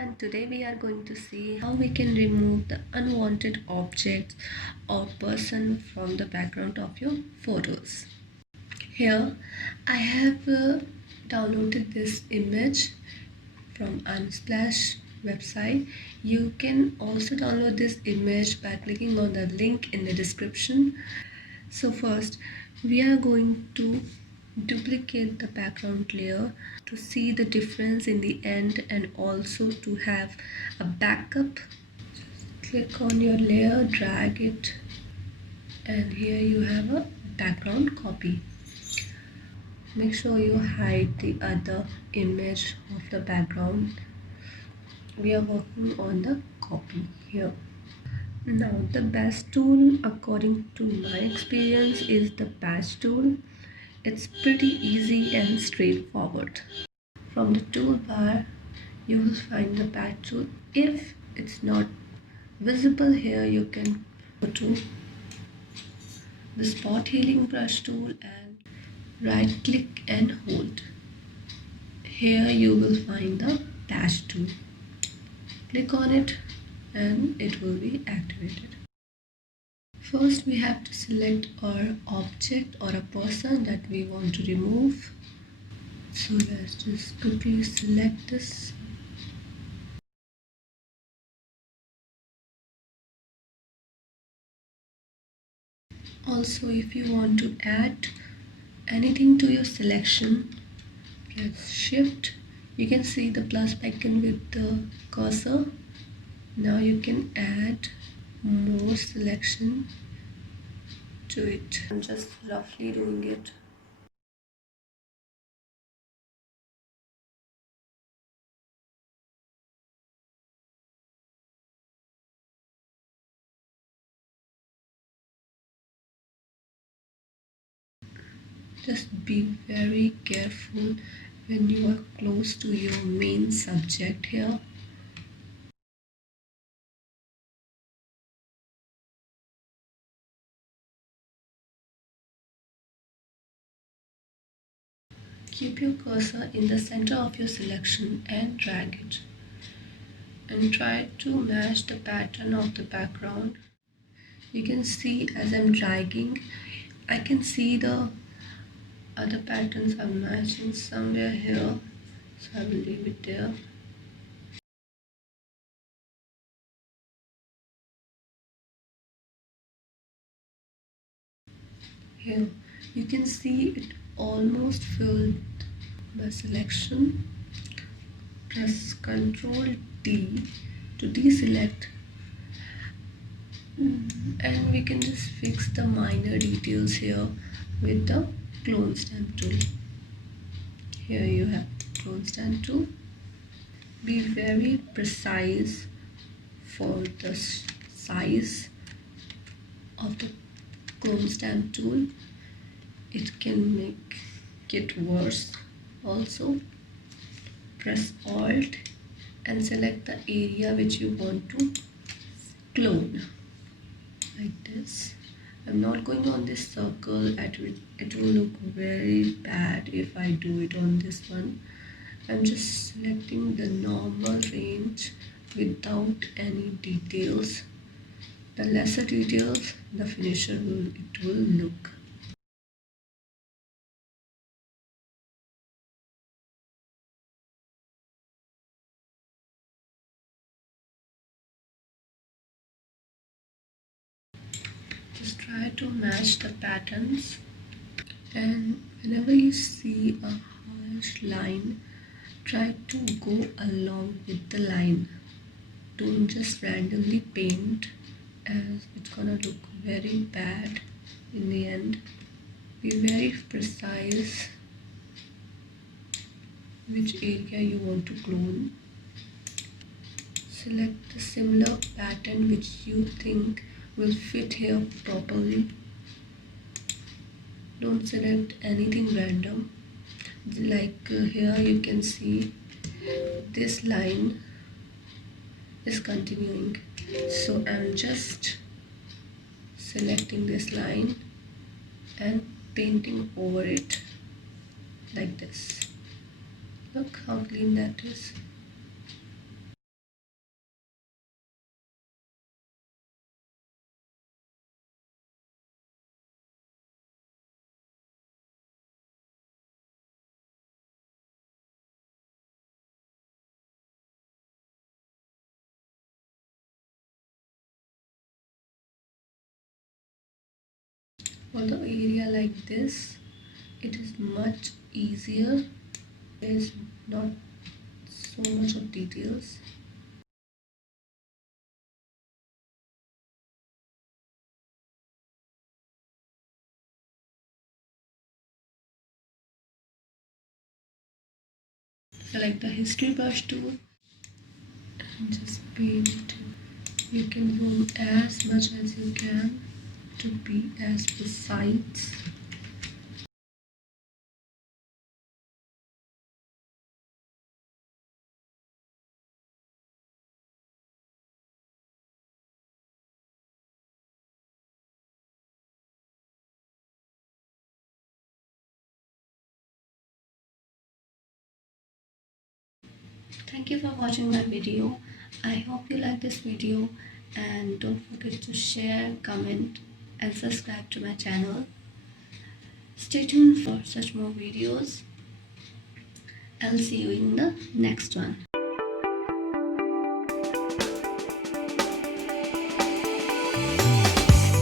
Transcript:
everyone, today we are going to see how we can remove the unwanted objects or person from the background of your photos. Here I have downloaded this image from Unsplash website. You can also download this image by clicking on the link in the description. So first we are going to duplicate the background layer to see the difference in the end and also to have a backup. Just click on your layer, drag it, and here you have a background copy. Make sure you hide the other image of the background. We are working on the copy here. Now the best tool according to my experience is the patch tool. It's pretty easy and straightforward. From the toolbar you will find the patch tool. If it's not visible here, you can go to the spot healing brush tool and right click and hold. Here you will find the patch tool. Click on it and it will be activated. First we have to select our object or a person that we want to remove. So let's just quickly select this. Also, if you want to add anything to your selection, press shift. You can see the plus icon with the cursor. Now you can add more selection to it. I'm just roughly doing it. Just be very careful when you are close to your main subject here. Keep your cursor in the center of your selection and drag it. And try to match the pattern of the background. You can see as I'm dragging, I can see the other patterns are matching somewhere here, so I will leave it there. Here you can see it almost filled my selection. Press Ctrl D to deselect, and we can just fix the minor details here with the clone stamp tool. Here you have clone stamp tool. Be very precise for the size of the clone stamp tool. It can make it worse. Also press Alt and select the area which you want to clone like this. I'm not going on this circle, it will look very bad if I do it on this one. I'm just selecting the normal range without any details. The lesser details, the finisher will look. Just try to match the patterns, and whenever you see a harsh line, try to go along with the line. Don't just randomly paint, as it's gonna look very bad in the end. Be very precise which area you want to clone. Select the similar pattern which you think will fit here properly. Don't select anything random. Like here you can see this line is continuing, so I'm just selecting this line and painting over it like this. Look how clean that is. For the area like this, it is much easier. There's not so much of details. Select the history brush tool and just paint. You can zoom as much as you can to be as precise. Thank you for watching my video. I hope you like this video, and don't forget to share, comment and subscribe to my channel. Stay tuned for such more videos. I'll see you in the next one.